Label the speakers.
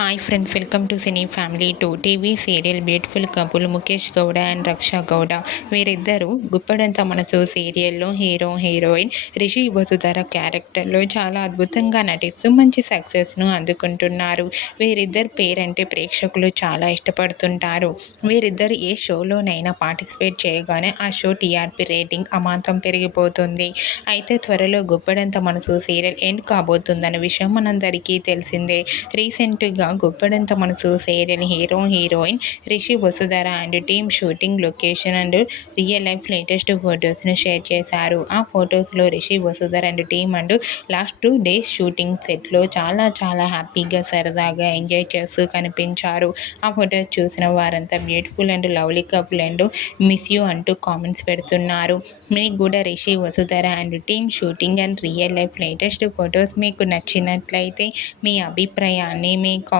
Speaker 1: Hi friends welcome to cine family two TV serial beautiful couple Mukesh Gowda and Raksha Gowda వీరిద్దరూ గుప్పడంత మనసు సీరియల్లో hero heroine Rishi Vasudhara క్యారెక్టర్లో చాలా అద్భుతంగా నటిస్తూ మంచి సక్సెస్ను అందుకుంటున్నారు. వీరిద్దరు పేరంటే ప్రేక్షకులు చాలా ఇష్టపడుతుంటారు. వీరిద్దరు ఏ షోలోనైనా పార్టిసిపేట్ చేయగానే ఆ షో టీఆర్పీ రేటింగ్ అమాంతం పెరిగిపోతుంది. అయితే త్వరలో గుప్పడంత మనసు సీరియల్ ఎండ్ కాబోతుందన్న విషయం మనందరికీ తెలిసిందే. రీసెంట్గా Guppedantha Manasu సేరని hero heroine Rishi Vasudhara and team shooting location and real life latest ఫొటోస్ను share చేశారు. ఆ ఫొటోస్లో Rishi Vasudhara and team and last two days shooting సెట్లో చాలా చాలా హ్యాపీగా సరదాగా ఎంజాయ్ చేస్తూ కనిపించారు. ఆ ఫొటోస్ చూసిన వారంతా beautiful and lovely couple and miss you అంటూ కామెంట్స్ పెడుతున్నారు. మీకు కూడా Rishi Vasudhara and team shooting and real life latest photos మీకు నచ్చినట్లయితే మీ అభిప్రాయాన్ని మీ కా